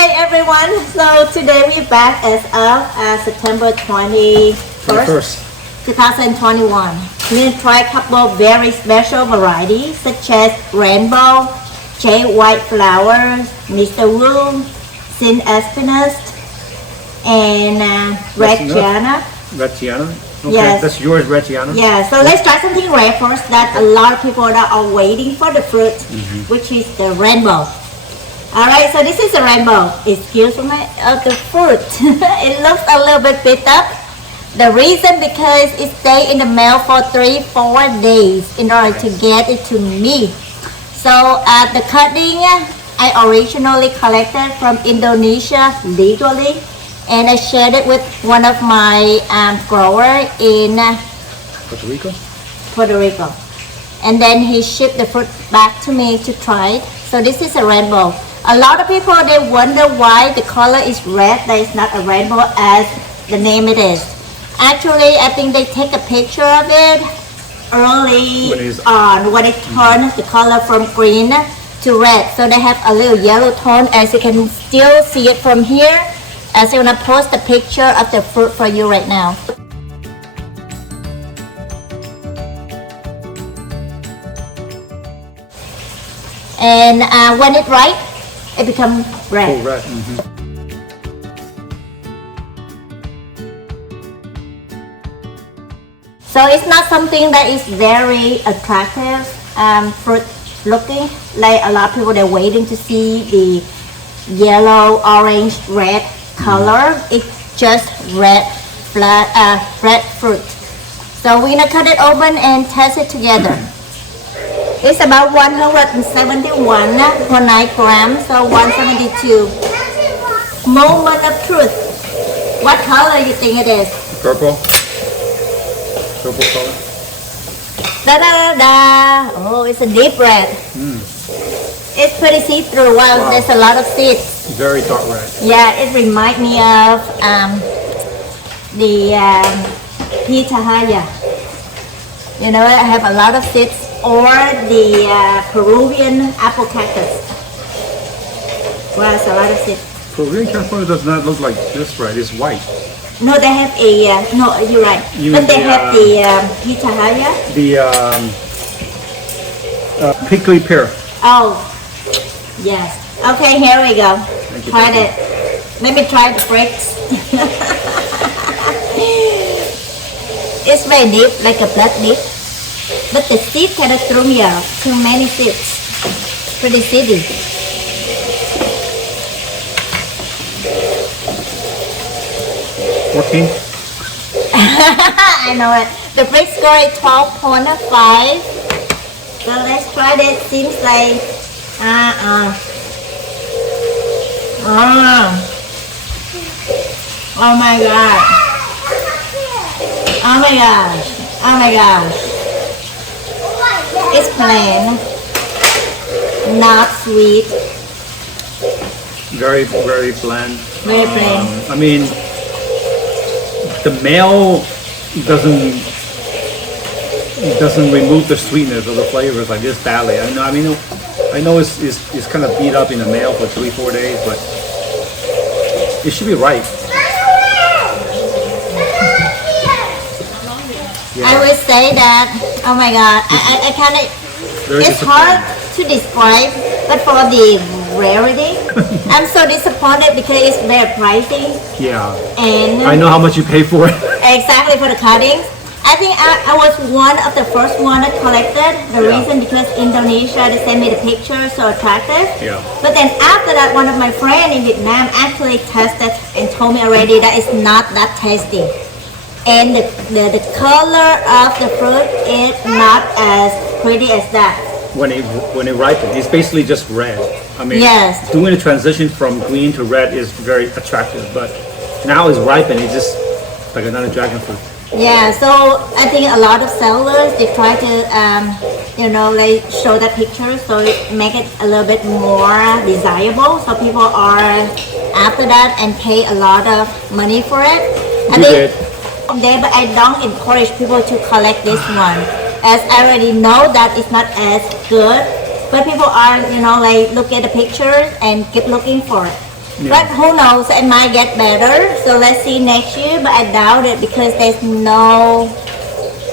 Hi everyone, so today we're back as of September 21st, 2021. We're going to try a couple of very special varieties such as Rainbow, Jade White Flowers, Mr. Wu, Sin Espinas, and Red Jiana. Red Jiana? Okay, yes. That's yours, Red Jiana? Yeah, so let's try something rare first that a lot of people are waiting for the fruit, which is the rainbow. Alright, so this is a rainbow. Excuse me of the fruit. It looks a little bit bit up. The reason because it stayed in the mail for 3-4 days in order to get it to me. So the cutting I originally collected from Indonesia legally, and I shared it with one of my grower in Puerto Rico. And then he shipped the fruit back to me to try it. So this is a rainbow. A lot of people, they wonder why the color is red, that is not a rainbow as the name it is. Actually, I think they take a picture of it early on when it turns the color from green to red. So they have a little yellow tone, as you can still see it from here. As I'm gonna post a picture of the fruit for you right now. And when it's ripe, it becomes red. Oh, red. So it's not something that is very attractive fruit looking. Like a lot of people, they're waiting to see the yellow, orange, red color. It's just red fruit. So we're gonna cut it open and test it together. It's about 171 per 9 grams, so 172. Moment of truth. What color you think it is? Purple. Purple color. Da da da da. Oh, it's a deep red. It's pretty see-through. Wow, there's a lot of seeds. Very dark red. Yeah, it reminds me of the pitahaya. You know, I have a lot of seeds. Or the Peruvian apple cactus. Well, it's a lot of seeds. Peruvian cactus does not look like this red. It's white. No, they have a no. You're right. But they have the pitahaya. The prickly pear. Oh, yes. Okay, here we go. Try it. Let me try the BRIX. It's very deep, like a blood deep. But the seed kind of threw me out. Too many seeds. Pretty seedy. I know it. The BRIX score is 12.5. So let's try this. Seems like Oh my god. Oh my gosh. Oh my gosh. It's plain, not sweet. Very, very bland. Very plain. I mean, the male doesn't remove the sweetness or the flavors like this badly. I know it's kind of beat up in the mail for 3-4 days, but it should be right. Yeah. I would say that, oh my god, I kind of, it's hard to describe, but for the rarity, I'm so disappointed because it's very pricey. Yeah. And I know how much you pay for it. Exactly, for the cuttings. I think I was one of the first one that collected. The reason because Indonesia, they sent me the picture, so attractive. Yeah. But then after that, one of my friends in Vietnam actually tested and told me already that it's not that tasty. And the color of the fruit is not as pretty as that. When it ripens, it's basically just red. I mean, yes. Doing the transition from green to red is very attractive, but now it's ripened. It's just like another dragon fruit. Yeah, so I think a lot of sellers, they try to, like show that picture, so it make it a little bit more desirable. So people are after that and pay a lot of money for it. But I don't encourage people to collect this one, as I already know that it's not as good. But people are, look at the pictures and keep looking for it. Yeah. But who knows, it might get better. So let's see next year, but I doubt it because there's no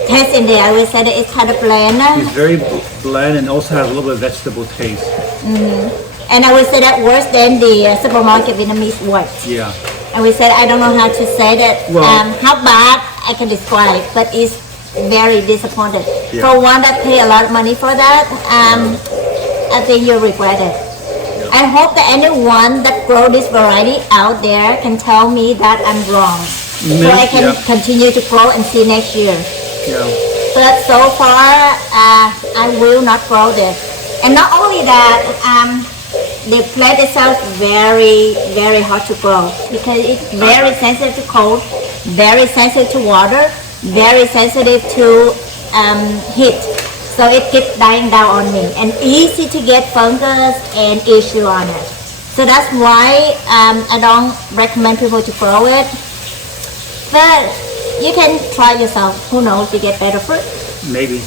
taste in there. I would say that it's kind of bland. It's very bland and also has a little bit of vegetable taste. And I would say that worse than the supermarket Vietnamese white. Yeah. I would say I don't know how to say that. Well- How bad I can describe, but it's very disappointed. Yeah. For one that pay a lot of money for that, I think you'll regret it. I hope that anyone that grow this variety out there can tell me that I'm wrong. So I can continue to grow and see next year. Yeah. But so far, I will not grow this. And not only that, the plant itself very, very hard to grow because it's very sensitive to cold, very sensitive to water, very sensitive to heat. So it keeps dying down on me and easy to get fungus and issue on it. So that's why I don't recommend people to grow it. But you can try yourself. Who knows, you get better fruit. Maybe.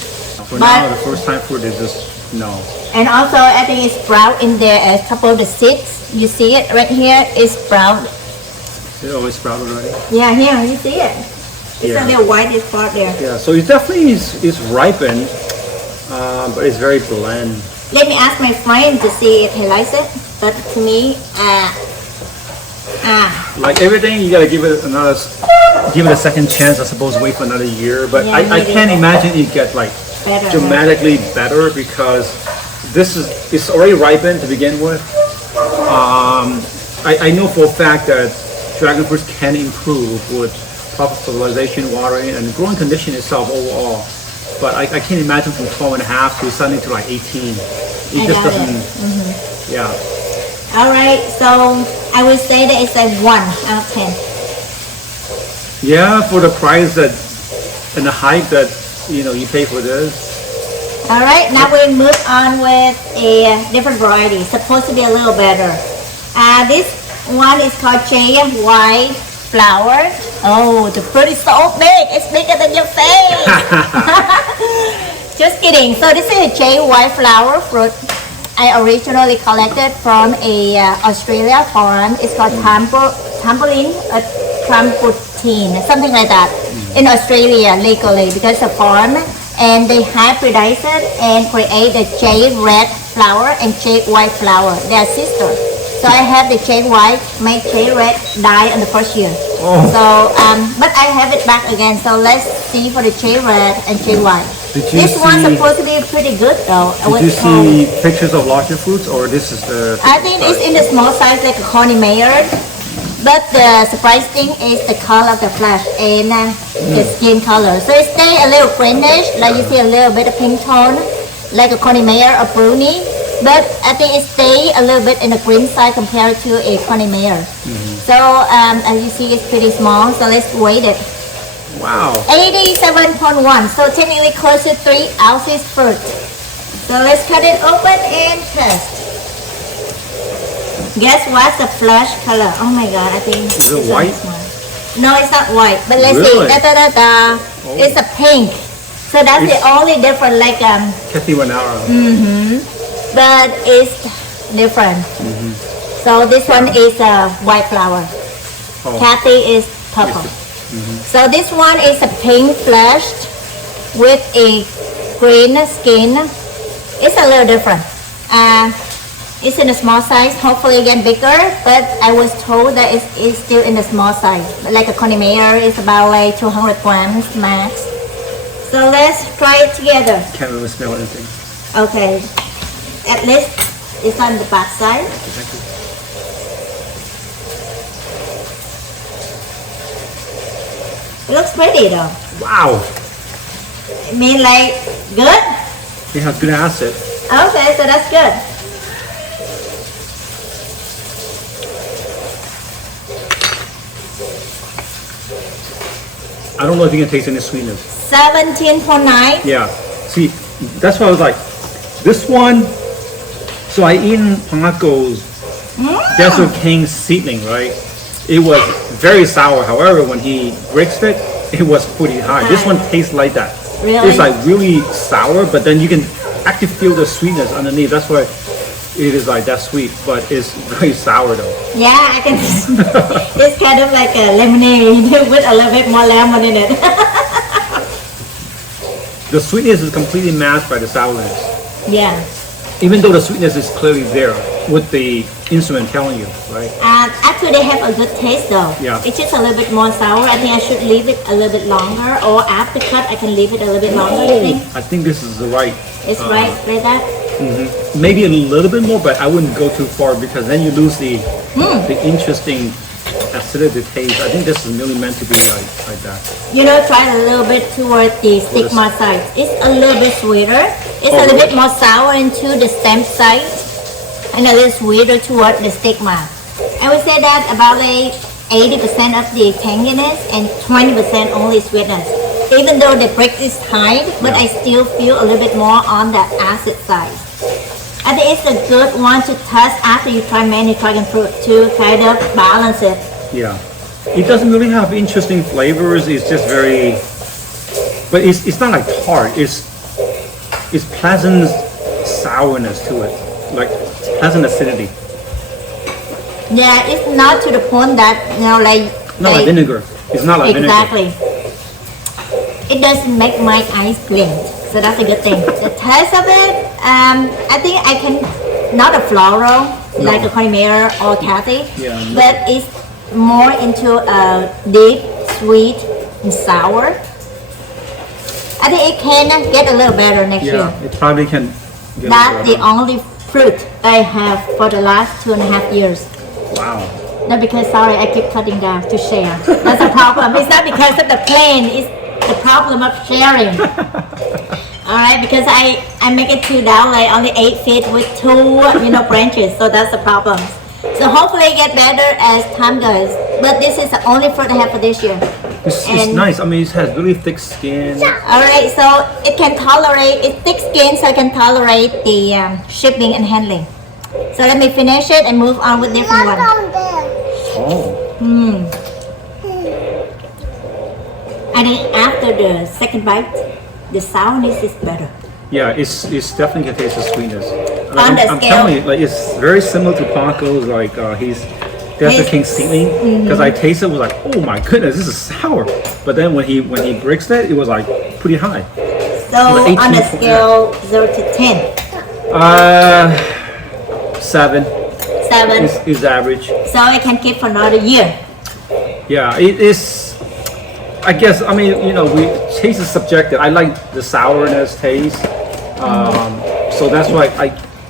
For But- now, the first time fruit is just no. And also I think it's brown in there, a couple of the seeds. You see it right here, it's brown. It always sprouted already. Yeah, here, you see it. It's Yeah. a little whitish part there. Yeah, so it definitely is ripened, but it's very bland. Let me ask my friend to see if he likes it. But to me, Like everything, you gotta give it a second chance. I suppose wait for another year, but Yeah, I maybe. can't imagine it get like better. dramatically better because it's already ripened to begin with. I know for a fact that dragon fruits can improve with proper fertilization, watering, and growing condition itself overall. But I can't imagine from 12.5 to suddenly to like 18. It I just doubt it. doesn't. Yeah. All right, so I would say that it's a 1 out of 10. Yeah, for the price that and the hype that you pay for this. All right, now we move on with a different variety. Supposed to be a little better. This one is called Jade white flower. Oh, the fruit is so big. It's bigger than your face. Just kidding. So this is a Jade white flower fruit. I originally collected from a Australia farm. It's called trampoline, something like that. In Australia legally because the farm and they hybridize it and create the jade red flower and jade white flower. They are sisters. So I have the jade white, make jade red die in the first year. Oh. So, but I have it back again. So let's see for the jade red and jade white. Did you This one's see- supposed to be pretty good though. I Did was you told. see pictures of larger fruits, or this is the? I think it's in the small size like a Quantemalan. But the surprise thing is the color of the flesh and the skin color. So it stay a little greenish, like you see a little bit of pink tone, like a Quantemalan or brownie. But I think it stay a little bit in the green side compared to a Quantemalan. So as you see, it's pretty small. So let's weight it. Wow. 87.1. So technically close to 3 ounces fruit. So let's cut it open and test. Guess what's the flesh color? Oh my god, I think Is it this white? one is one. No, it's not white. But let's Really? see. It's a pink. So that's the It's- only different. Like Kathy Wanara. but it's different. So this one is a white flower. Oh. Kathy is purple. So this one is a pink fleshed with a green skin. It's a little different. It's in a small size, hopefully again bigger, but I was told that it's still in the small size. Like a Quantemalan is about like 200 grams max. So let's try it together. Can't really smell anything. Okay, at least it's on the back side. It looks pretty though. Wow. I mean like, good? It has good acid. Okay, so that's good. I don't know if you can taste any sweetness. 17.9. Yeah. See, that's why I was like, this one. So I eaten Panaco's Desert King seedling, right? It was very sour. However, when he BRIXed it, it was pretty high. This one tastes like that. Really? It's like really sour, but then you can actually feel the sweetness underneath. That's why it is like that sweet, but it's very sour though. Yeah, I can. It's kind of like a lemonade with a little bit more lemon in it. The sweetness is completely masked by the sourness. Yeah. Even though the sweetness is clearly there with the instrument telling you, right? Actually, they have a good taste though. Yeah. It's just a little bit more sour. I think I should leave it a little bit longer, or after cut, I can leave it a little bit longer. I think this is the right. It's right like that. Maybe a little bit more, but I wouldn't go too far because then you lose the interesting acidity taste. I think this is really meant to be like that. You know, try a little bit toward the stigma side. It's a little bit sweeter. It's a little bit more sour into the stem side, and a little sweeter toward the stigma. I would say that about like 80% of the tanginess and 20% only sweetness. Even though the BRIX is high, but I still feel a little bit more on the acid side. I think it's a good one to test after you try many dragon fruit to kind of balance it. Yeah, it doesn't really have interesting flavors. It's just very, but it's not like tart. It's pleasant sourness to it, like pleasant acidity. Yeah, it's not to the point that like Not like vinegar. It's not like exactly. vinegar. It doesn't make my eyes green, so that's a good thing. The taste of it, I think I can not a floral like a Quantemalan or Cathy, but it's more into a deep, sweet, and sour. I think it can get a little better next year. Yeah, it probably can. That's the only fruit I have for the last 2.5 years. Wow. Not because, sorry, I keep cutting down to share. That's a problem. It's not because of the plane, it's the problem of sharing. Alright, because I make it to down like only 8 feet with 2 branches, so that's the problem. So hopefully it get better as time goes. But this is the only fruit I have for this year. It's nice. I mean, it has really thick skin. Alright, so it can tolerate, it's thick skin, so it can tolerate the shipping and handling. So let me finish it and move on with different one. Oh. I think after the second bite, the sourness is better. Yeah, it's definitely can taste the sweetness. On the I'm scale. telling you, like it's very similar to Paco's. Like he's Desert King seedling because I tasted it was like, oh my goodness, this is sour. But then when he BRIX it was like pretty high. So on the scale 0 to 10. 7. 7. Is average. So it can keep for another year. Yeah, it is. I guess we taste is subjective. I like the sourness taste, so that's why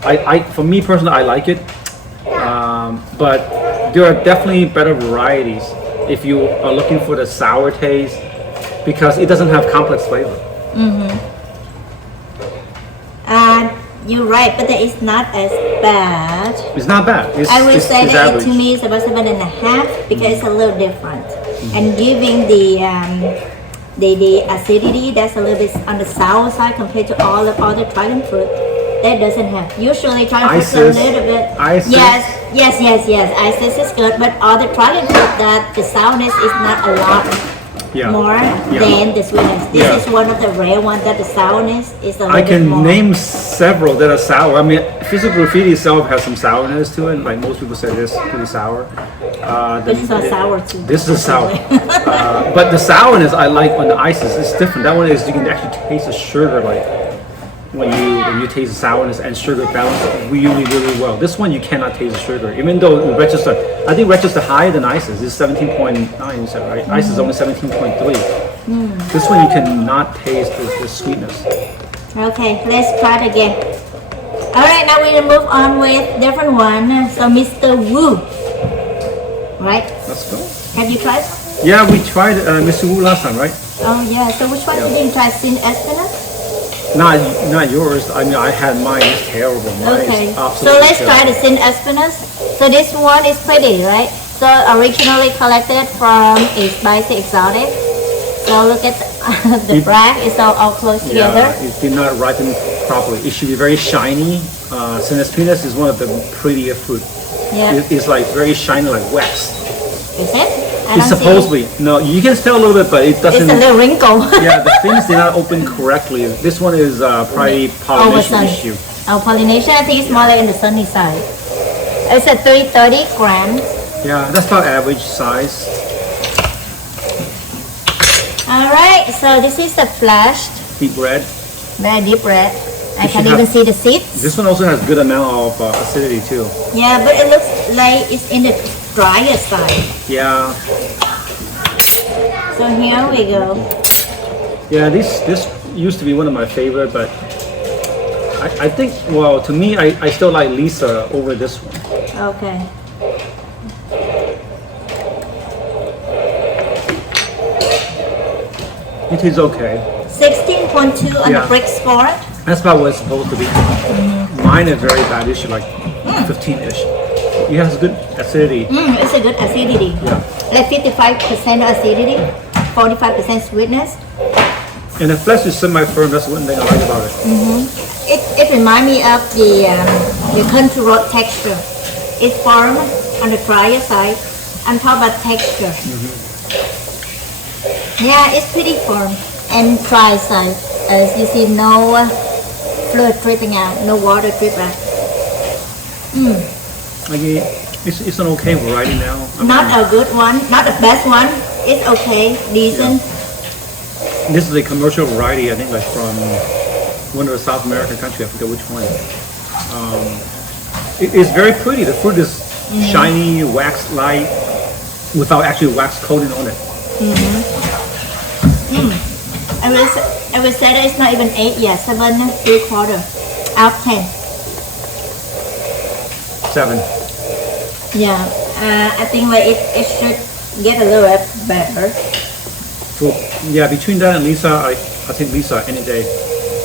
I for me personally I like it. But there are definitely better varieties if you are looking for the sour taste because it doesn't have complex flavor. You're right, but it's not as bad. It's not bad. I would say it's that average. to me it's about 7.5 because it's a little different. And giving the acidity that's a little bit on the sour side compared to all the other dragon fruit that doesn't have. Usually dragon fruit is a little bit. Isis. Yes. Isis is good, but other dragon fruit that the sourness is not a lot more than the sweetness. This is one of the rare ones that the sourness is a little I bit can more. name several that are sour. I mean, physical graffiti itself has some sourness to it. Like most people say, this pretty sour. This is not sour too. This is sour. But the sourness I like on the ices is different. That one is you can actually taste the sugar, like when you taste the sourness and sugar balance really well. This one you cannot taste the sugar, even though it register. I think register higher than ices. It's 17.9, is that right? Ice is only 17.3. This one you cannot taste the sweetness. Okay, let's try it again. Alright, now we're gonna move on with different one. So Mr. Wu. Right? Let's go. Have you tried? Yeah, we tried Mr. Wu last time, right? Oh yeah, so which one did you try? Sin Espinas? Not yours. I mean, I had mine. It's terrible. Mine Okay, is so absolutely let's try the Sin Espinas. So this one is pretty, right? So originally collected from a spicy exotic. So look at the brag, it's all close together. Yeah, it did not ripen properly. It should be very shiny. Espinas is one of the prettier fruit. Yeah. It's like very shiny, like wax. Is it? It's supposedly. No, you can tell a little bit, but it doesn't. It's a little wrinkle. Yeah, the fins did not open correctly. This one is probably pollination issue. Our Polynesian, I think it's more like in the sunny side. It's a 330 grams. Yeah, that's about average size. Alright, so this is the flashed, Deep red. very deep red. I It can should even have- see the seeds. This one also has good amount of acidity too. Yeah, but it looks like it's in the drier side. Yeah, So here we go. yeah. This used to be one of my favorite, but I think, well, to me, I still like Lisa over this one. Okay. It tastes okay. 16.2 on the Yeah. BRIX score. That's about what it's supposed to be. Mine is very bad issue, like 15-ish. It has good acidity. It's a good acidity. Yeah. Like 55% acidity, 45% sweetness. And the flesh is semi-firm. That's one thing I like about it. It reminds me of the country road texture. It's firm on the drier side. I'm talking about texture. Yeah, it's pretty firm and dry side. As you see, no fluid dripping out, no water drip out. Like it's an okay variety now. I Not mean, a good one, not the best one. It's okay, decent. this is a commercial variety. I think like from one of the South American countries. I forget which one. It's very pretty. The fruit is shiny, wax light, without actually wax coating on it. I will say that it's not even 8 yet, 7.75 out of 10. 7. Yeah, I think like it should get a little bit better. So yeah, between that and Lisa, I think Lisa any day.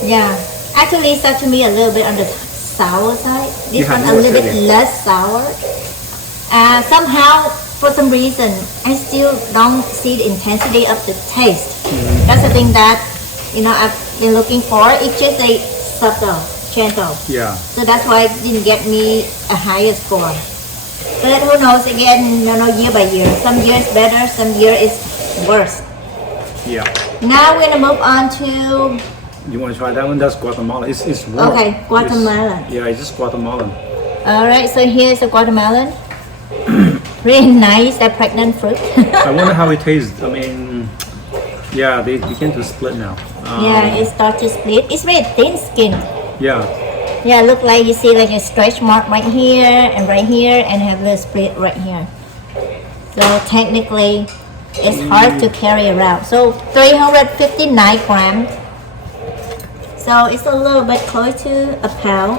Yeah, actually Lisa to me a little bit on the sour side. This Yeah, one a more little bit acidic. less sour. Somehow, for some reason, I still don't see the intensity of the taste. That's the thing that I've been looking for. It's just a subtle, gentle. Yeah. So that's why it didn't get me a higher score. But who knows, again, year by year. Some years better, some year is worse. Yeah. Now we're gonna move on to, You want to try that one? That's Guatemala. It's warm. Okay, Guantemalan. Yeah, it's just Guatemalan. alright, so here's a Guatemalan. Really nice, that pregnant fruit. I wonder how it tastes. I mean, yeah, they begin to split now. Yeah, it starts to split. It's very thin skinned. Yeah. Yeah, look like you see like a stretch mark right here, and have a split right here. So technically, it's hard to carry around. So 359 grams. So it's a little bit close to a pound.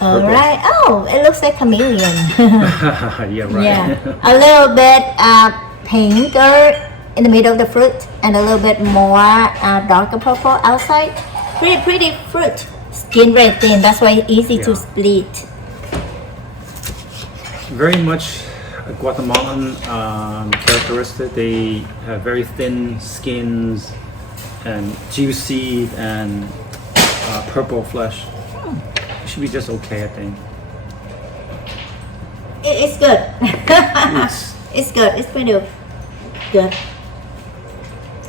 Alright. Oh, it looks like chameleon. Yeah, right. Yeah, a little bit pinker in the middle of the fruit, and a little bit more darker purple outside. Pretty fruit. Skin very thin. That's why it's easy to Yeah. split. Very much Guatemalan characteristic. They have very thin skins and juicy and purple flesh. It should be just okay, I think. It's good. It's- It's good. It's pretty good.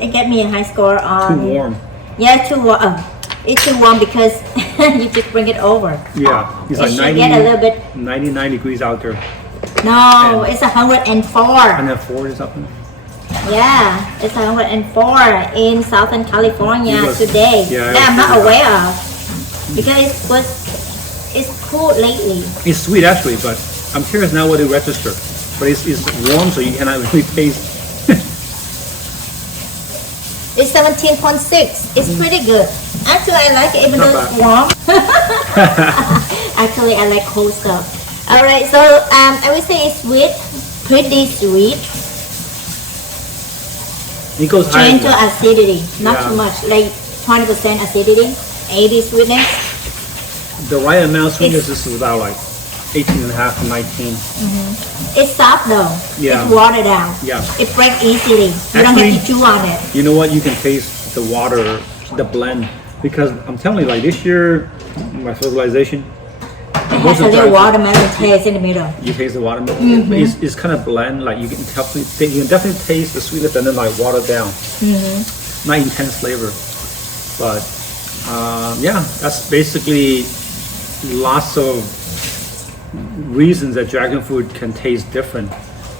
It get me a high score on. Too warm. Yeah, too warm. It's too warm because you just bring it over. Yeah, it's It like should get a little bit. 99 degrees out there. No, And- it's 104. And then 4 is up. Yeah, it's 104 in Southern California It was- today. yeah, it that I'm was not pretty aware of because it's cool lately. It's sweet actually, but I'm curious now what it register. But it's warm, so you cannot really taste. It's 17.6. It's pretty good. Actually, I like it even Not though it's warm. Actually, I like cold stuff. All right, so I would say it's sweet, pretty sweet. It goes higher. Gentle acidity, not Yeah. too much, like 20% acidity, 80 sweetness. The right amount of sweetness is about like 18.5 to 19. It's soft though. Yeah. It's watered down. Yeah. It breaks easily. You don't Actually- have to chew on it. You know what? You can taste the water, the blend. Because I'm telling you, like this year, my fertilization, It most has a of the little time, watermelon taste in the middle. you taste the watermelon. It's kind of blend. Like you can definitely taste the sweetness and then like watered down. Not intense flavor, but Yeah, that's basically lots of reasons that dragon fruit can taste different.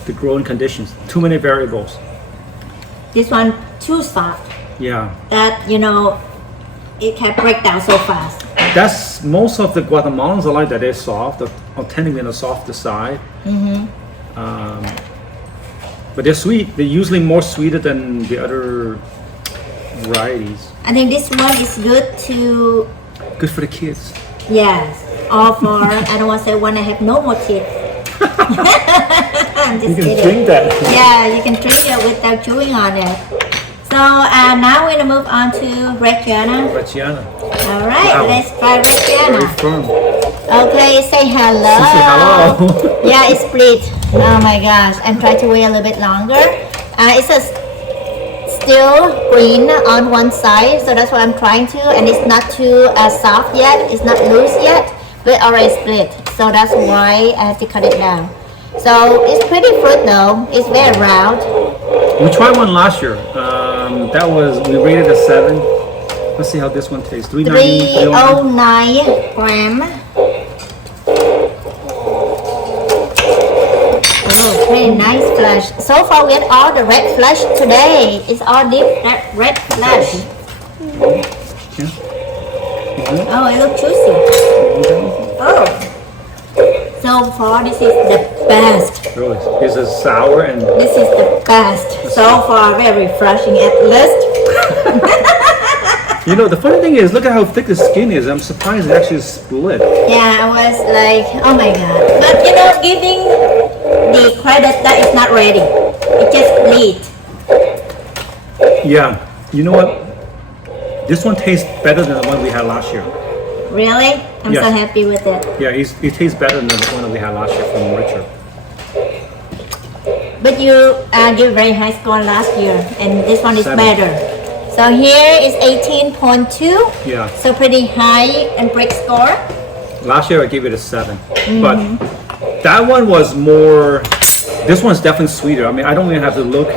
The growing conditions, too many variables. This one too soft. Yeah, That it can break down so fast. that's most of the Guatemalans are like that. They're soft, or tending on the softer side. But they're sweet. They're usually more sweeter than the other varieties. I think this one is good to Good for the kids. yes, or for I don't want to say when I have no more kids. I'm just You can kidding. drink that. Yeah, you can drink it without chewing on it. So now we're gonna move on to red Jiana. Jiana. All right, Wow. let's try red Very Jiana. firm. Okay, say hello. Say hello. Yeah, it's split. Oh my gosh, I'm trying to wait a little bit longer. It's a still green on one side, so that's what I'm trying to, and it's not too soft yet, it's not loose yet, but already split, so that's why I have to cut it down. So it's pretty fruit though, it's very round. We tried one last year. That was, we rated a 7. Let's see how this one tastes. 390. 309 gram. Oh, pretty nice flesh. So far we had all the red flesh today. It's all deep red flesh. Oh, it looks juicy. Oh. So far this is the best. Really? This is sour and This is the best. So far very refreshing at least. you know the funny thing is, look at how thick the skin is. I'm surprised it actually split. Yeah, I was like, oh my god. But giving the credit that it's not ready. It just split. Yeah. You know what? This one tastes better than the one we had last year. Really? I'm so Yes. happy with it. Yeah, it tastes better than the one that we had last year from Richard. But you gave very high score last year, and this one is 7. better. So here is 18.2. Yeah. So pretty high and BRIX score. Last year I gave it a 7. But that one was more, this one's definitely sweeter. I mean, I don't even have to look.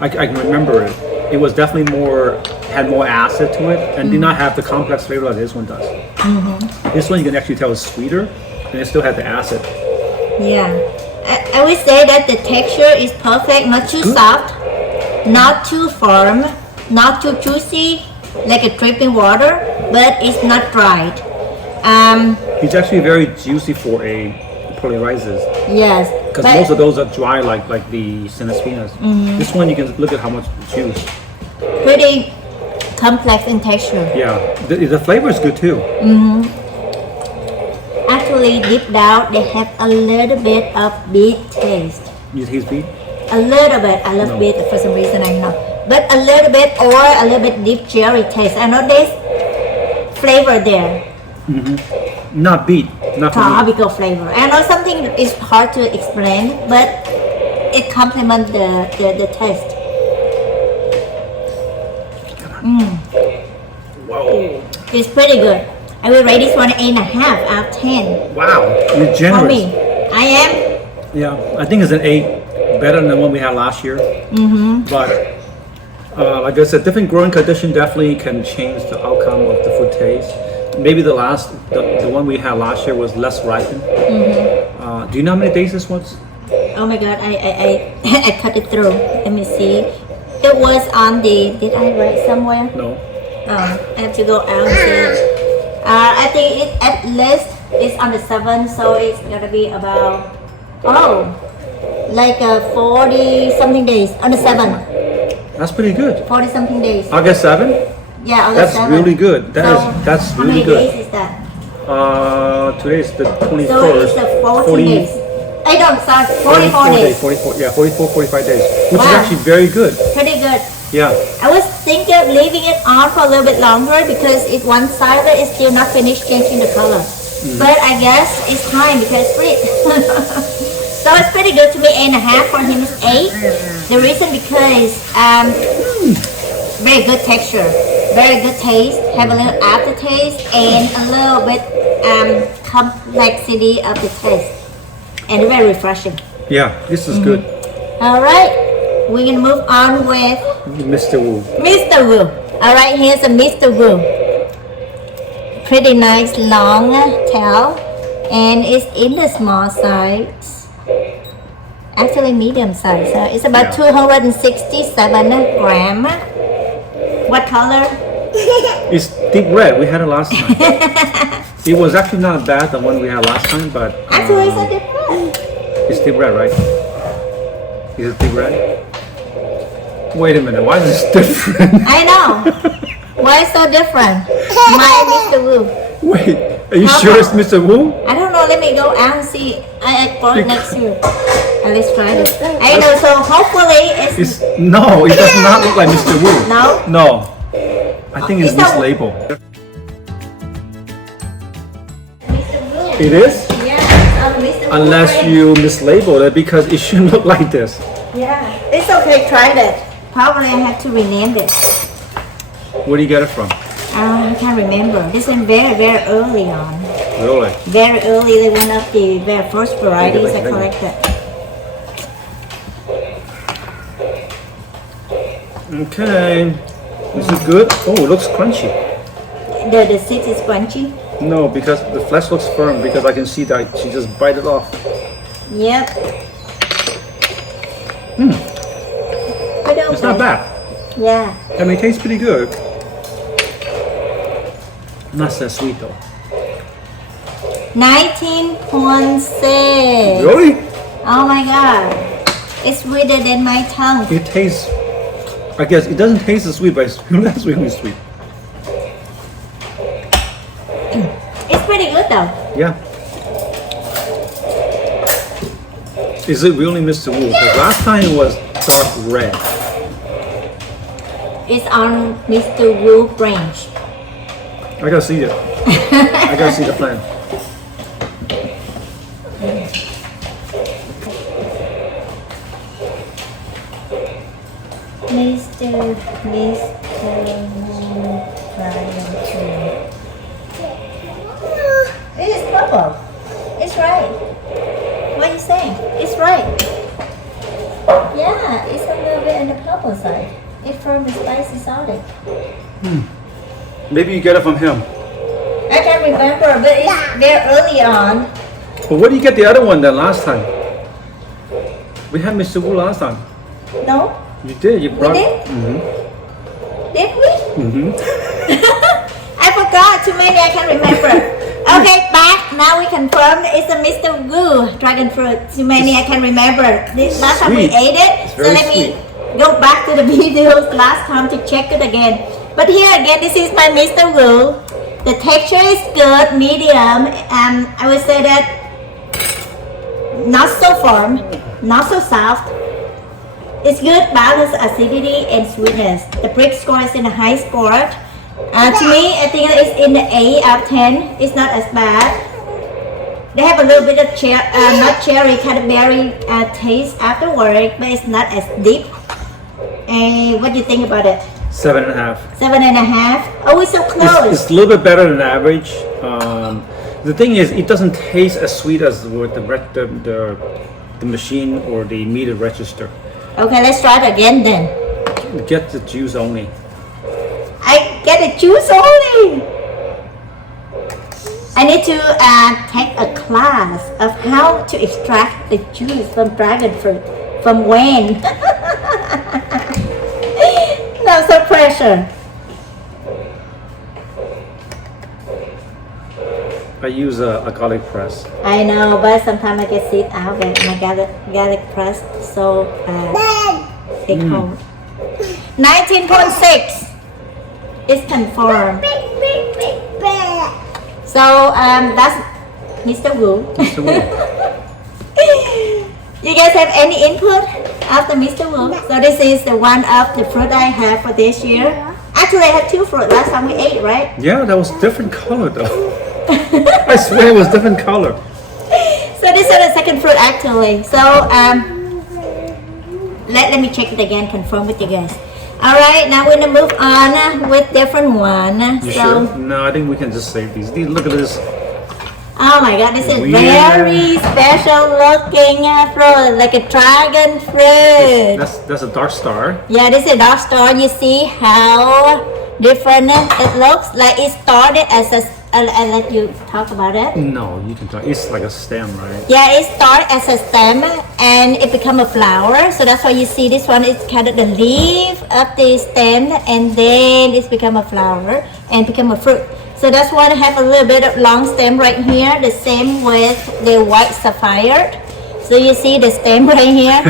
I can remember it. It was definitely had more acid to it and did not have the complex flavor like this one does. This one you can actually tell is sweeter and it still had the acid. Yeah. I would say that the texture is perfect, not too soft, not too firm, not too juicy, like a dripping water, but it's not dried. It's actually very juicy for a polyrises. Yes. Because but- most of those are dry like the Espinas. This one you can look at how much juice. pretty complex in texture. Yeah, the flavor is good too. Actually, deep down, they have a little bit of beet taste. You taste beet? A little bit. I love No. beet for some reason, I know. But a little bit or a little bit deep cherry taste. I know there's flavor there. Not beet. Not for me. Tropical flavor. I know something is hard to explain, but it complements the taste. Whoa. It's pretty good. I will rate this one 8.5 out of 10. Wow. You're For generous. me, I am. Yeah, I think it's an 8. Better than the one we had last year. But like I said, different growing condition definitely can change the outcome of the food taste. Maybe the one we had last year was less ripened. Do you know how many days this was? Oh my god, I I cut it through. Let me see. It was on the, did I write somewhere? No. I have to go out to, I think it at least is on the 7, so it's gonna be about, like 40 something days on the 7. That's pretty good. 40 something days. August 7? Yeah, on the That's 7. really good. That's how really many good. days is that? Today is the 21st. So it's a 14 days. I don't, sorry, 44 days. 44, yeah, 44, 45 days. Which is Wow. actually very good. Pretty good. Yeah. I was thinking of leaving it on for a little bit longer because it's one side is still not finished changing the color. But I guess it's time because it's free. So it's pretty good to me. 8.5 for him is 8. The reason because very good texture, very good taste, have a little aftertaste and a little bit complexity of the taste, and very refreshing. Yeah, this is good. All right, we're gonna move on with Mr. Wu. Mr. Wu. All right, here's a Mr. Wu. pretty nice long tail, and it's in the small size. Actually, medium size. It's about 267 gram. What color? It's deep red. We had it last time. It was actually not bad, the one we had last time, but Actually, it's a different. it's deep red, right? Is it deep red? Wait a minute, why is this different? I know. Why is so different? My Mr. Wu. Wait, are you sure it's Mr. Wu? I don't know. Let me go out and see. I bought it next year. Let's try it. I know. So hopefully it's No, it does not look like Mr. Wu. no. No. I think it's It's a- mislabeled. Mr. Wu. It is? Yeah. Mr. Wu Unless brand. you mislabeled it because it shouldn't look like this. Yeah. It's okay. Try that. Probably I have to rename it. Where do you get it from? I can't remember. This is very, very early on. Really? Very early, one of the very first varieties I collected. Okay. Is it good? Oh, it looks crunchy. The seed is crunchy. No, because the flesh looks firm because I can see that she just bite it off. Yep. It's not bad. Yeah. I mean, it tastes pretty good. Not so sweet though. 19.6. Really? Oh my god. It's sweeter than my tongue. It tastes, I guess it doesn't taste as sweet, but it's really sweet. It's pretty good though. Yeah. Is it really Mr. Wu? Because last time it was dark red. It's on Mr. Wu branch. I gotta see it. I gotta see the plant. Mr. Wu Dragon Tree. It is purple. It's right. What are you saying? It's right. Yeah, it's a little bit on the purple side. It's from the spicy solid. Maybe you get it from him. I can't remember, but it's very early on. But where do you get the other one then last time? We had Mr. Wu last time. No? You did. You brought. did? Mm-hmm. Did we? Mm-hmm. I forgot. Too many I can't remember. Okay, back. Now we confirm it's a Mr. Wu dragon fruit. Too many I can remember. This last time we Sweet. ate it. So very let me go back to the videos last time to check it again. But here again, this is my Mr. Wu. The texture is good, medium. I would say that not so firm, not so soft. It's good balanced acidity and sweetness. The BRIX score is in a high score. To me, I think it's in the 8 out of 10. It's not as bad. They have a little bit of not cherry, Cadbury taste afterward, but it's not as deep. And what do you think about it? 7.5. 7.5. Oh, it's so close. It's a little bit better than average. The thing is, it doesn't taste as sweet as with the machine or the meter register. Okay, let's try it again then. Get the juice only. I get the juice only. I need to take a class of how to extract the juice from dragon fruit. From when? No, so pressure. I use a garlic press. I know, but sometimes I get sick out of it. My garlic press so it cold. 19.6 is confirmed. So that's Mr. Wu. Mr. Wu. You guys have any input after Mr. Wu? So this is the one of the fruit I have for this year. Actually, I had 2 fruit last time we ate, right? Yeah, that was different color though. I swear it was different color. So this is the second fruit actually. So let me check it again, confirm with you guys. All right, now we're gonna move on with different one. You sure? No, I think we can just save these. Look at this. Oh my god, this is Weird. very special looking fruit, like a dragon fruit. That's a dark star. Yeah, this is a dark star. You see how different it looks? Like it started as I'll let you talk about it. No, you can talk. It's like a stem, right? Yeah, it starts as a stem and it become a flower. So that's why you see this one is kind of the leaf of the stem, and then it's become a flower and become a fruit. So that's why I have a little bit of long stem right here. The same with the white sapphire. So you see the stem right here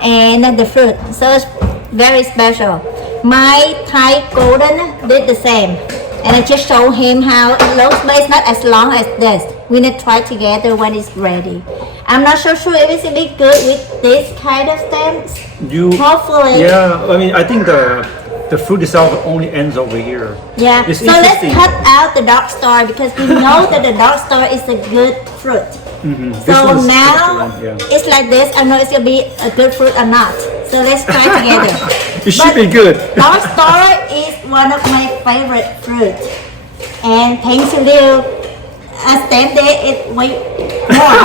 and the fruit. So it's very special. My Thai golden did the same. And I just show him how it looks, but it's not as long as this. We need to try together when it's ready. I'm not so sure if it's a bit good with this kind of stems. Hopefully. Yeah, I mean, I think the fruit itself only ends over here. Yeah. It's so let's interesting. cut out the dark star because we know that the dark star is a good fruit. Mm-hmm. So now it's like this. I know it's gonna be a good fruit or not. So let's try together. It should be good. Dark star is one of my favorite fruit, and thanks to you, a stem day it weighs more,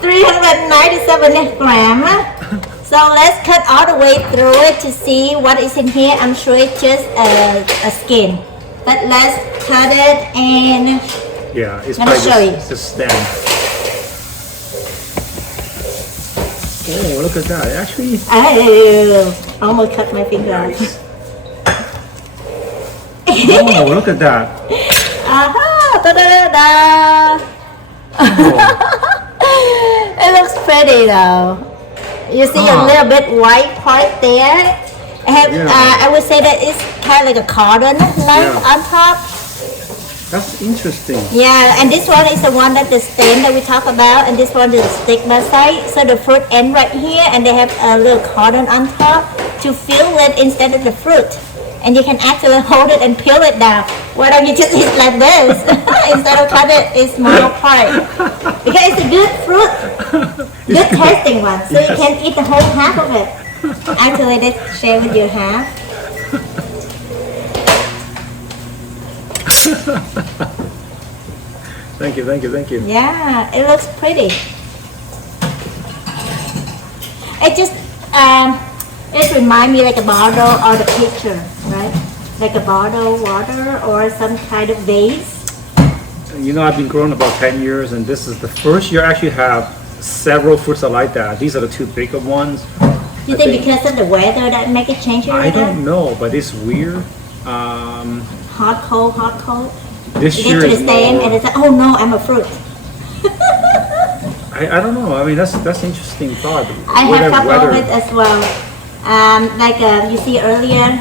397 grams. So let's cut all the way through it to see what is in here. I'm sure it's just a skin, but let's cut it and it's let me show you. It's a stem. Oh, look at that! Actually, I almost cut my finger off. nice. Oh, look at that! Aha! Da-da-da-da! It looks pretty though. You see a little bit white part there. I would say that it's kind of like a cotton layer on top. That's interesting. Yeah, and this one is the one that the stem that we talk about, and this one is the stigma side. So the fruit end right here, and they have a little cotton on top to fill it instead of the fruit. And you can actually hold it and peel it down. Why don't you just eat like this instead of cut it in small part? Because it's a good fruit, good tasting one. So you can eat the whole half of it. Actually, let's share with you half. Thank you. Yeah, it looks pretty. It reminds me like a bottle or the picture, right? Like a bottle of water or some kind of vase. You know, I've been growing about 10 years, and this is the first year I actually have several fruits that are like that. These are the two bigger ones. You think because of the weather that make it change I like that? don't know, but it's weird. Hot, cold. This You year get to is the same more, and it's like, oh no, I'm a fruit. I don't know. I mean, that's interesting thought. I have a couple of it as well. You see earlier,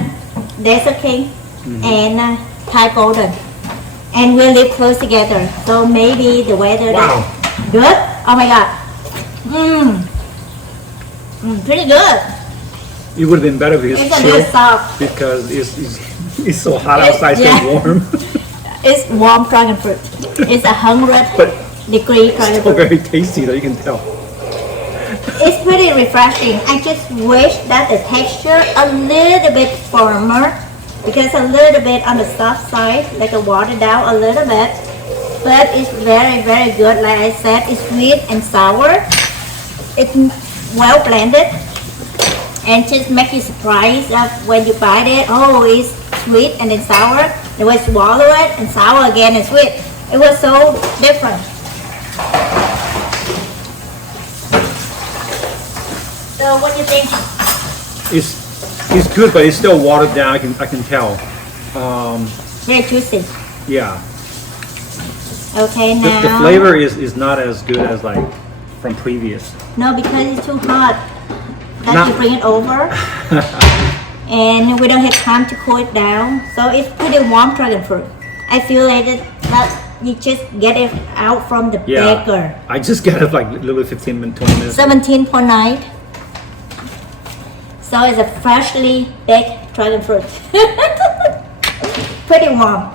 Desert King and Thai Golden. And we live close together. So maybe the weather that good. Oh my god. Pretty good. It would have been better if it's It's a chill bit soft. because it's so hot outside, so warm. It's warm dragon fruit. It's 100 But degree dragon still fruit. very tasty, though, you can tell. It's pretty refreshing. I just wish that the texture a little bit firmer, because a little bit on the soft side, like a watered down a little bit. But it's very, very good. Like I said, it's sweet and sour. It's well blended, and just make you surprised of when you bite it. Oh, it's sweet and then sour. Then when you swallow it, and sour again and sweet. It was so different. So what do you think? It's good, but it's still watered down. I can tell. Very juicy. Yeah. Okay, now. The flavor is not as good as like from previous. No, because it's too hot. That No. you bring it over. And we don't have time to cool it down. So it's pretty warm dragon fruit. I feel like that you just get it out from the baker. I just got it like literally 15 minutes, 20 minutes. 17.9. So it's a freshly baked dragon fruit. Pretty warm.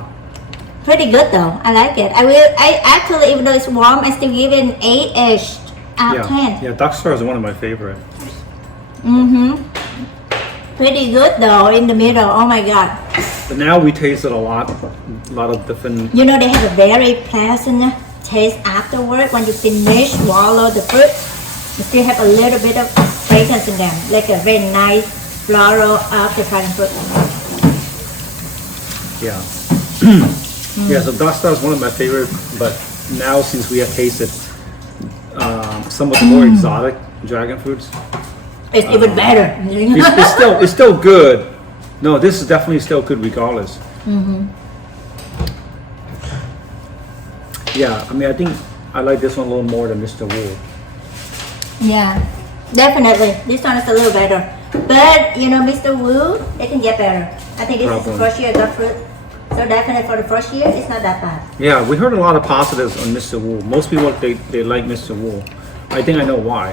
Pretty good though. I like it. I actually, even though it's warm, I still give it an 8-ish out of 10. Yeah, Dark Star is one of my favorite. Pretty good though in the middle. Oh my god. But now we tasted a lot of different. You know they have a very pleasant taste afterward when you finish swallow the fruit. You still have a little bit of fragrance in them, like a very nice floral of the dragon fruit. Yeah. Yeah, so Dasta is one of my favorite, but now since we have tasted some of the more exotic dragon fruits, It's even better. it's still good. No, this is definitely still good regardless. Yeah, I mean, I think I like this one a little more than Mr. Wu. Yeah, definitely. This one is a little better. But, you know, Mr. Wu, it can get better. I think this is the first year I got fruit. So definitely for the first year, it's not that bad. Yeah, we heard a lot of positives on Mr. Wu. Most people, they like Mr. Wu. I think I know why.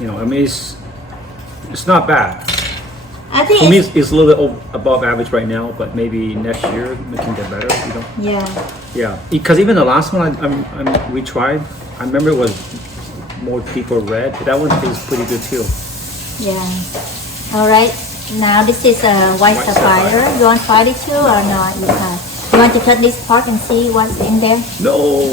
You know, I mean, it's not bad. I think For me, it's a little bit above average right now, but maybe next year it can get better. You know? yeah. Yeah, because even the last one we tried, I remember it was more deeper red. That one tastes pretty good too. Yeah. All right. Now this is a white sapphire. You want to try it too or not? You want to cut this part and see what's in there? No,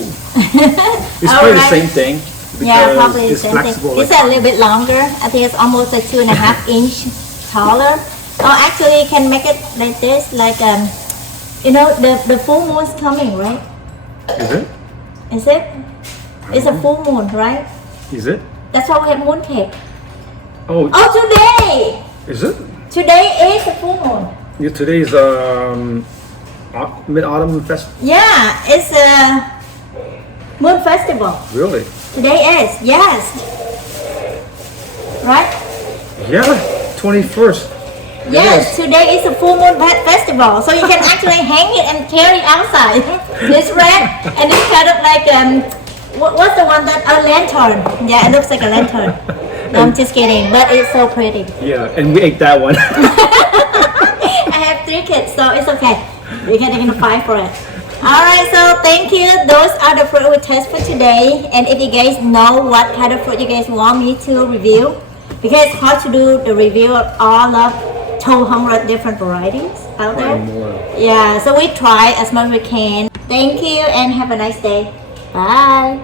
it's probably the same thing. Yeah, probably the it's same thing. flexible. It's a little bit longer. I think it's almost like 2.5 inch taller. Oh, actually, you can make it like this, like you know, the full moon's coming, right? Is it? Is it? It's a full moon, right? Is it? That's why we have moon cake. Oh, Oh, today! is it? Today is the full moon. Yeah, today's Mid-Autumn Fest. Yeah, it's a moon festival. Really? Today is, yes. Right? Yeah, 21st. Yes, today is a full moon festival, so you can actually hang it and carry outside. It's red and it's kind of like what's the one that a lantern? Yeah, it looks like a lantern. No, I'm just kidding, but it's so pretty. Yeah, and we ate that one. I have 3 kids, so it's okay. We can fight for it. Alright, so thank you. Those are the fruit we test for today. And if you guys know what kind of fruit you guys want me to review, because it's hard to do the review of all of 200 different varieties out there. Yeah, so we try as much as we can. Thank you and have a nice day. Bye.